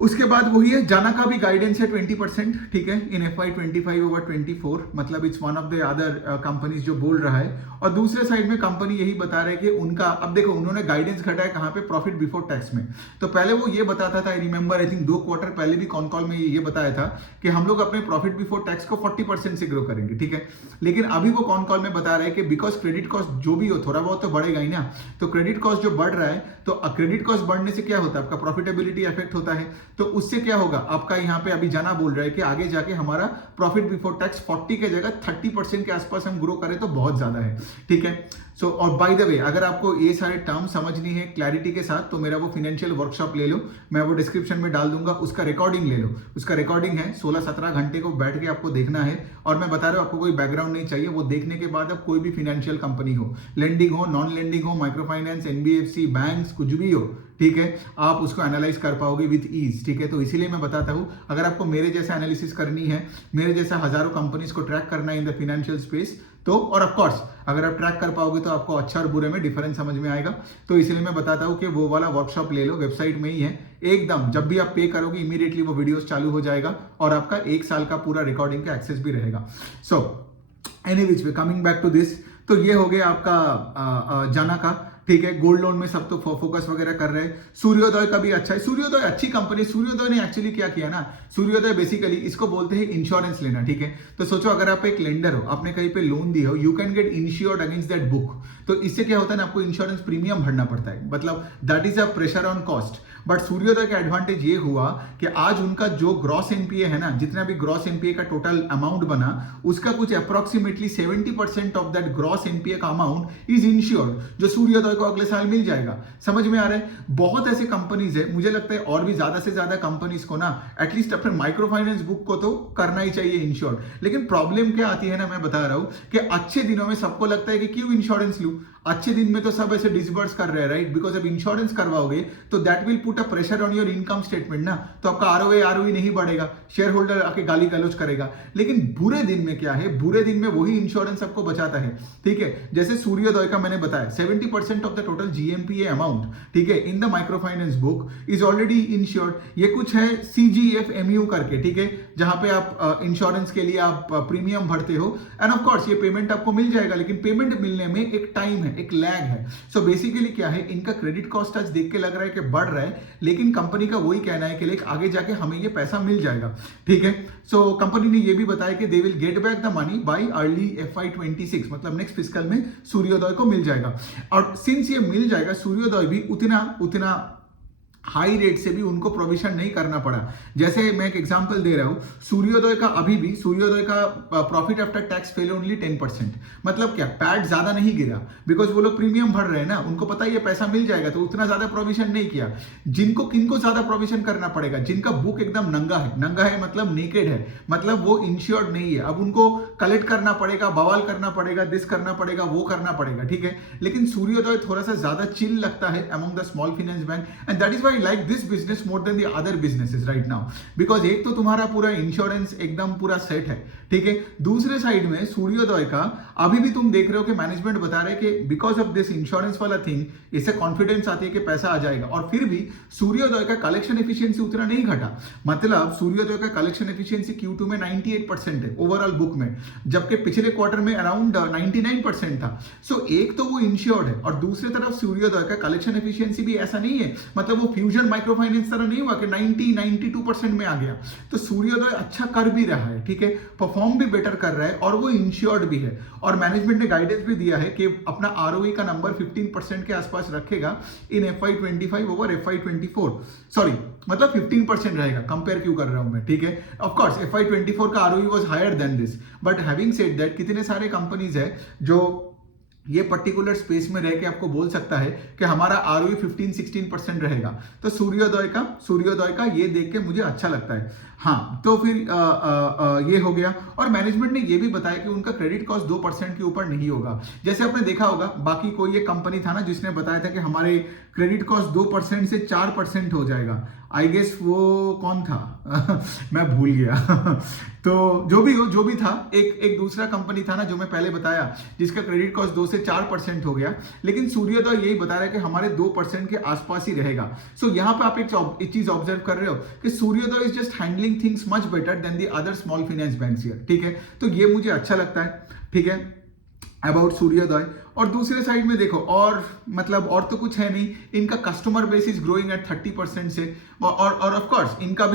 उसके बाद वही है, जाना का भी गाइडेंस है 20%, ठीक है, इन FY25 ओवर 24, मतलब it's one of the other companies जो बोल रहा है। और दूसरे साइड में कंपनी यही बता रहे कि उनका, अब देखो उन्होंने गाइडेंस घटाया कहां पे, प्रॉफिट बिफोर टैक्स में। तो पहले वो ये बताता था, I remember I think 2 quarter पहले भी कॉन कॉल में ये बताया था कि हम लोग अपने प्रॉफिट बिफोर टैक्स को 40% से ग्रो करेंगे, ठीक है। लेकिन अभी वो कॉन कॉल में बता रहे हैं कि बिकॉज क्रेडिट कॉस्ट जो भी हो, थोड़ा बहुत तो बढ़ेगा ही ना, तो क्रेडिट कॉस्ट जो बढ़ रहा है, तो क्रेडिट कॉस्ट बढ़ने से क्या होता है, आपका प्रॉफिटेबिलिटी इफेक्ट होता है। तो उससे क्या होगा, आपका यहाँ पे अभी जाना बोल रहा है कि आगे जाके हमारा प्रॉफिट बिफोर टैक्स 40 के जगह 30% के आसपास हम ग्रो करें तो बहुत ज्यादा है, ठीक है। सो और बाय द वे, अगर आपको ये सारे टर्म समझनी है क्लैरिटी के साथ तो मेरा वो फाइनेंशियल वर्कशॉप ले लो, मैं वो डिस्क्रिप्शन में डाल दूंगा, उसका रिकॉर्डिंग ले लो। उसका रिकॉर्डिंग है 16-17 घंटे को बैठ के आपको देखना है, और मैं बता रहा हूँ आपको कोई बैकग्राउंड नहीं चाहिए, वो देखने के बाद अब कोई भी फाइनेंशियल कंपनी हो, लेंडिंग हो, नॉन लेंडिंग हो, माइक्रो फाइनेंस, एनबीएफसी, बैंक्स, कुछ भी हो, ठीक है, आप उसको एनालाइज कर पाओगे विथ ईज, ठीक है। तो इसीलिए मैं बताता हूं, अगर आपको मेरे जैसा एनालिसिस करनी है, मेरे जैसा हजारों कंपनीज को ट्रैक करना है इन द फाइनेंशियल स्पेस, तो और ऑफ कोर्स अगर आप ट्रैक कर पाओगे तो आपको अच्छा और बुरे में डिफरेंस समझ में आएगा। तो इसलिए मैं बताता हूं कि वो वाला वर्कशॉप ले लो, वेबसाइट में ही है एकदम, जब भी आप पे करोगे इमीडिएटली वो वीडियोस चालू हो जाएगा और आपका 1 साल का पूरा रिकॉर्डिंग का एक्सेस भी रहेगा। So anyways we coming back to this, तो ये हो गया आपका जाना का, ठीक है। गोल्ड लोन में सब तो फोकस वगैरह कर रहे हैं। सूर्योदय का भी अच्छा है, सूर्योदय अच्छी कंपनी। सूर्योदय ने एक्चुअली क्या किया ना, सूर्योदय बेसिकली इसको बोलते हैं इंश्योरेंस लेना, ठीक है। तो सोचो अगर आप एक लेंडर हो, आपने कहीं पे लोन दिया हो, you can gate insured against that book. तो इससे क्या होता है ना, आपको इंश्योरेंस प्रीमियम भरना पड़ता है, मतलब that is a pressure on cost. But सूर्योदय का एडवांटेज ये हुआ कि आज उनका जो ग्रॉस एनपीए है ना, जितना भी ग्रॉस एनपीए का टोटल अमाउंट बना, उसका कुछ approximately 70% of that gross NPA का अमाउंट इज इंश्योर्ड, जो सूर्योदय को अगले साल मिल जाएगा। समझ में आ रहा है? बहुत ऐसे कंपनीज है, मुझे लगता है और भी ज्यादा से ज्यादा कंपनीज को ना एटलीस्ट अपने माइक्रो फाइनेंस बुक को तो करना ही चाहिए इंश्योर्ड। लेकिन प्रॉब्लम क्या आती है ना, मैं बता रहा हूं कि अच्छे दिनों में सबको लगता है कि क्यों इंश्योरेंस लूं, अच्छे दिन में तो सब ऐसे डिसबर्स कर रहे हैं, राइट? बिकॉज अब इंश्योरेंस करवाओगे तो that will put a pressure on your income statement ना, तो आपका आरओई नहीं बढ़ेगा, शेयर होल्डर आके गाली गलौज करेगा। लेकिन बुरे दिन में क्या है, बुरे दिन में वही इंश्योरेंस आपको बचाता है, ठीक है। जैसे सूर्योदय का मैंने बताया 70% ऑफ द टोटल जीएमपीए अमाउंट, ठीक है, in the micro finance book is already insured. ये कुछ है CGFMU करके, ठीक है, जहां पे आप इंश्योरेंस के लिए आप प्रीमियम भरते हो, एंड ऑफ कोर्स ये पेमेंट आपको मिल जाएगा, लेकिन पेमेंट मिलने में एक टाइम है, एक लैग है। सो बेसिकली क्या है, इनका क्रेडिट कॉस्ट आज देख के लग रहा है कि बढ़ रहा है, लेकिन कंपनी का वही कहना है कि लेकिन आगे जाके हमें ये पैसा मिल जाएगा, ठीक है। सो कंपनी ने ये भी बताया कि they will get back the money by early FY26, मतलब नेक्स्ट फिस्कल में सूर्योदय को मिल जाएगा। और सिंस ये मिल जाएगा, सूर्योदय भी उतना हाई रेट से भी उनको प्रोविजन नहीं करना पड़ा। जैसे मैं एक एग्जांपल दे रहा हूं, सूर्योदय का अभी भी सूर्योदय का profit after tax fail only 10%, मतलब क्या पैड ज्यादा नहीं गिरा, बिकॉज वो लोग प्रीमियम भर रहे हैं ना, उनको पता है ये पैसा मिल जाएगा, तो उतना ज्यादा प्रोविजन नहीं किया। किनको ज्यादा प्रोविजन करना पड़ेगा, जिनका बुक एकदम नंगा है मतलब नेकेड है, मतलब वो इंश्योर्ड नहीं है, अब उनको कलेक्ट करना पड़ेगा, बवाल करना पड़ेगा, दिस करना पड़ेगा, वो करना पड़ेगा, ठीक है। लेकिन सूर्योदय थोड़ा सा ज्यादा चिल लगता है among the small finance bank, and that is like this business more than the other businesses right now, because एक तो तुम्हारा पूरा इंश्योरेंस एकदम पूरा सेट है, ठीक है। दूसरे साइड में सूर्योदय का अभी भी तुम देख रहे हो कि मैनेजमेंट बता रहे हैं कि बिकॉज ऑफ दिस इंश्योरेंस वाला थिंग, इससे कॉन्फिडेंस आती है कि पैसा आ जाएगा, और फिर भी सूर्योदय का कलेक्शन एफिशिएंसी उतना नहीं घटा। मतलब सूर्योदय का कलेक्शन एफिशिएंसी Q2 में 98% है ओवरऑल बुक में, जबकि पिछले क्वार्टर में अराउंड 99% था। सो एक तो वो इंश्योर्ड है, और दूसरी तरफ सूर्योदय का कलेक्शन एफिशिएंसी भी ऐसा नहीं है, मतलब वो फ्यूजन माइक्रो फाइनेंस तरह नहीं हुआ कि 92% में आ गया। तो सूर्योदय अच्छा कर भी रहा है, ठीक है, परफॉर्म भी बेटर कर रहा है, और वो इंश्योर्ड भी है। और मैनेजमेंट ने गाइडेंस भी दिया है कि अपना आरओई का नंबर 15% के आसपास रखेगा इन FY25 ओवर FY24, सॉरी मतलब 15% रहेगा। कंपेयर क्यों कर रहा हूं मैं, ठीक है। ऑफ कोर्स FY24 का ROE was higher than this, but having said that कितने सारे कंपनीज है जो ये पर्टिकुलर स्पेस में रह के आपको बोल सकता है कि हमारा आरओई 15-16% रहेगा। तो सूर्योदय का ये देख के मुझे अच्छा लगता है। हाँ, तो फिर ये हो गया। और मैनेजमेंट ने ये भी बताया कि उनका क्रेडिट कॉस्ट 2% के ऊपर नहीं होगा। जैसे आपने देखा होगा, बाकी कोई एक कंपनी था ना जिसने बताया था कि हमारे क्रेडिट कॉस्ट 2% से 4% हो जाएगा। आई गेस वो कौन था मैं भूल गया तो जो भी था, एक दूसरा कंपनी था ना जो मैं पहले बताया, जिसका क्रेडिट कॉस्ट 2 से 4% हो गया। लेकिन सूर्योदय यही बता रहा है कि हमारे 2% के आसपास ही रहेगा। सो यहाँ पे आप एक चीज ऑब्जर्व कर रहे हो कि सूर्योदय is just handling things much better than the other small finance banks here, ठीक है। तो ये मुझे अच्छा लगता है, ठीक है, अबाउट सूर्योदय। और दूसरे साइड में देखो और मतलब और तो कुछ है नहीं, इनका customer base is growing at 30% से, और ऑफ कोर्स इनका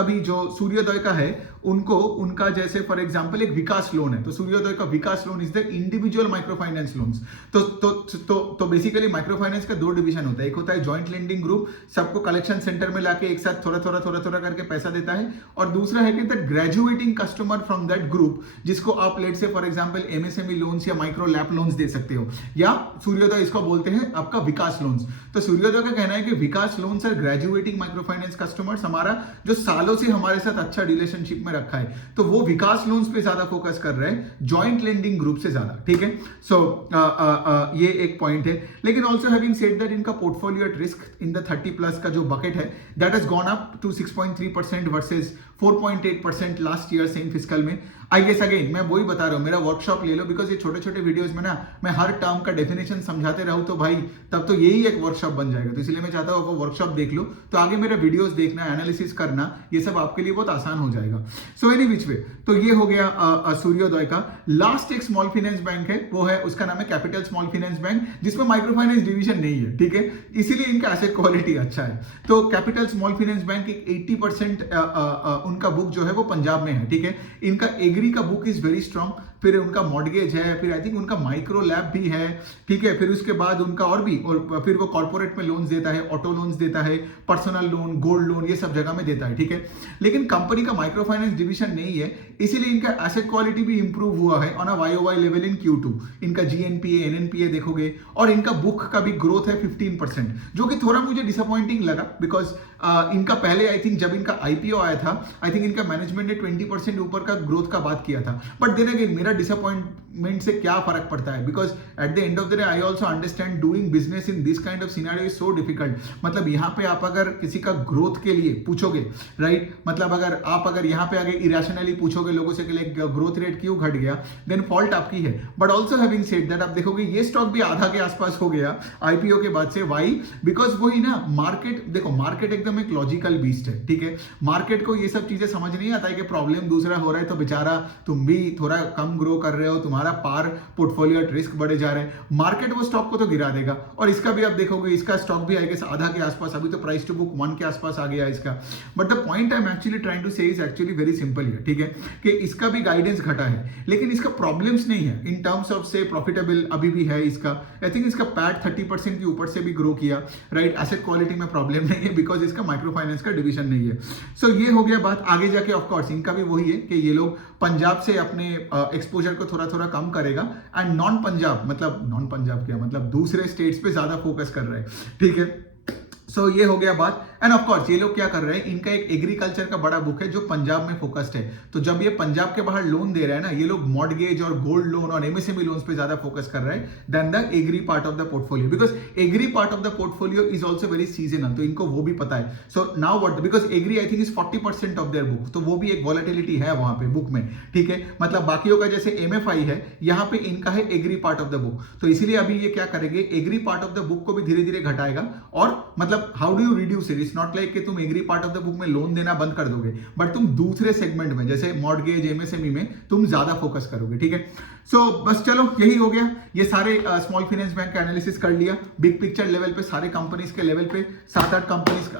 भी जो सूर्योदय का है उनका जैसे फॉर एग्जांपल एक विकास लोन है, तो सूर्योदय का Vikas loan is the individual micro finance loans. तो बेसिकली माइक्रो फाइनेंस का दो डिवीजन होता है, एक होता है जॉइंट लेंडिंग ग्रुप, सबको कलेक्शन सेंटर में लाके एक साथ थोड़ा थोड़ा करके पैसा देता है, और दूसरा है कि the graduating customer from that group, जिसको आप late say for example MSME loans या माइक्रो लैप लोन्स दे सकते हो, या सूर्योदय इसको बोलते हैं आपका विकास लोन्स। तो सूर्योदय का कहना है कि Vikas loans are graduating micro finance customers, हमारा जो सालों से हमारे साथ अच्छा रिलेशनशिप में रखा है, तो वो विकास लोन्स पे ज्यादा फोकस कर रहे हैं जॉइंट लेंडिंग ग्रुप से ज्यादा, ठीक है। सो ये एक पॉइंट है। लेकिन ऑल्सो हैविंग सेड दैट इनका portfolio at risk in the 30+ का जो बकेट है that has gone up to 6.3% versus 4.8% last year same fiscal में। आई गेस अगेन मैं वही बता रहा हूँ, मेरा वर्कशॉप ले लो, बिकॉज ये छोटे छोटे वीडियोस में ना मैं हर टर्म का डेफिनेशन समझाते रहूँ तो भाई तब तो यही एक वर्कशॉप बन जाएगा। तो इसलिए मैं चाहता हूँ वो वर्कशॉप देख लो, तो आगे मेरे वीडियोस देखना, एनालिसिस करना, ये सब आपके लिए बहुत आसान हो जाएगा। सो एनी विच वे, तो ये हो गया सूर्योदय का। लास्ट एक स्मॉल फाइनेंस बैंक है, वो है उसका नाम है कैपिटल स्मॉल फाइनेंस बैंक, जिसमें माइक्रो फाइनेंस डिवीजन नहीं है, ठीक है, इसीलिए इनका एसेट क्वालिटी अच्छा है। तो कैपिटल स्मॉल फाइनेंस बैंक एक 80% उनका बुक जो है वो पंजाब में है, ठीक है। इनका एग्री का बुक इज वेरी स्ट्रॉन्ग, फिर उनका मॉर्गेज है, फिर आई थिंक उनका माइक्रो लैब भी है, ठीक है, फिर उसके बाद उनका और भी, और फिर वो कॉर्पोरेट में लोन्स देता है, ऑटो लोन्स देता है, पर्सनल लोन, गोल्ड लोन, ये सब जगह में देता है, ठीक है। लेकिन कंपनी का माइक्रो फाइनेंस डिवीजन नहीं है, इसीलिए इनका एसेट क्वालिटी भी इंप्रूव हुआ है on a YOY level in Q2। इनका GNPA NNPA देखोगे, और इनका बुक का भी ग्रोथ है 15%, जो कि थोड़ा मुझे डिसअपॉइंटिंग लगा, बिकॉज इनका पहले आई थिंक जब इनका IPO आया था, आई थिंक इनका मैनेजमेंट ने 20% ऊपर का ग्रोथ का बात किया था। बट देन अगेन मेरा डिसअपॉइंटमेंट से क्या फर्क पड़ता है, because at the end of the day I also understand doing business in this kind of scenario is so difficult. मतलब यहाँ पे आप अगर किसी का ग्रोथ के लिए पूछोगे, राइट, मतलब अगर यहाँ पे आगे इरेशनली पूछोगे लोगों से कि ग्रोथ रेट क्यों घट गया, देन फॉल्ट आपकी है। But also having said that आप देखोगे ये स्टॉक भी आधा के आसपास हो गया IPO के बाद से। वाई? बिकॉज वही ना, मार्केट देखो, मार्केट एकदम एक लॉजिकल बीस्ट है, ठीक है। मार्केट को ये सब चीजें समझ नहीं आता है कि प्रॉब्लम दूसरा हो रहा है तो बेचारा तुम भी थोड़ा कम ग्रो कर रहे हो, तुम्हारा पार पोर्टफोलियो एट रिस्क बढ़े जा रहे हैं, मार्केट वो स्टॉक को तो गिरा देगा। और इसका भी आप देखोगे, इसका स्टॉक भी आई गेस आधा के आसपास, अभी तो प्राइस टू बुक 1 के आसपास आ गया इसका। But the point I am actually trying to say is actually very simple है, ठीक है, कि इसका भी गाइडेंस घटा है, लेकिन इसका प्रॉब्लम्स नहीं है इन टर्म्स ऑफ से प्रॉफिटेबल अभी भी है इसका। आई थिंक इसका पैट 30% के ऊपर से भी ग्रो किया, राइट। एसेट क्वालिटी में प्रॉब्लम नहीं है, बिकॉज इसका माइक्रो फाइनेंस का डिवीजन नहीं है। सो ये हो गया बात। आगे जाके ऑफ कोर्स इनका भी वही है कि ये लोग पंजाब से अपने एक्सपोजर को थोड़ा थोड़ा कम करेगा, एंड नॉन पंजाब क्या मतलब दूसरे स्टेट्स पे ज्यादा फोकस कर रहे हैं, ठीक है। सो ये हो गया बात। एंड ऑफ कोर्स ये लोग क्या कर रहे हैं, इनका एक एग्रीकल्चर का बड़ा बुक है जो पंजाब में फोकस्ड है। तो जब ये पंजाब के बाहर लोन दे रहे हैं ना, ये लोग मॉर्गेज और गोल्ड लोन और MSME लोन्स पे ज्यादा फोकस कर रहे हैं than the agri part of the portfolio, because agri part of the portfolio is also very seasonal, तो इनको वो भी पता है। So now what, because agri I think is 40% of their book, तो वो भी एक वॉलेटिलिटी है वहां पे बुक में, ठीक है। मतलब बाकियों का जैसे MFI है, यहाँ पे इनका है agri part of the book. तो इसीलिए अभी ये क्या करेंगे, agri part of the book को भी धीरे धीरे घटाएगा। और मतलब how do you reduce it, it's not like कि तुम agri part of the book में लोन देना बंद कर दोगे, बट तुम दूसरे सेगमेंट में जैसे मॉर्गेज MSME में तुम ज्यादा फोकस करोगे, ठीक है। सो बस चलो यही हो गया, ये सारे स्मॉल फाइनेंस बैंक का एनालिसिस कर लिया, बिग पिक्चर लेवल पे सारे कंपनीज के लेवल पे 7-8 कंपनीज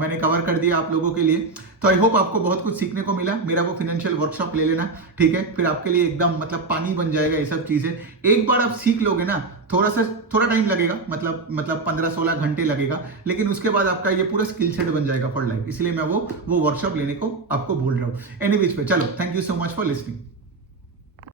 मैंने कवर कर दिया आप लोगों के लिए। तो आई होप आपको बहुत कुछ सीखने को मिला। मेरा वो फाइनेंशियल वर्कशॉप ले लेना, ठीक है, फिर आपके लिए एकदम मतलब पानी बन जाएगा ये सब चीजें। एक बार आप सीख लोगे ना, थोड़ा टाइम लगेगा, मतलब 15-16 घंटे लगेगा, लेकिन उसके बाद आपका ये पूरा स्किल सेट बन जाएगा फॉर लाइफ। इसलिए मैं वो वर्कशॉप लेने को आपको बोल रहा हूँ। एनीवेज पे चलो, thank you so much for listening.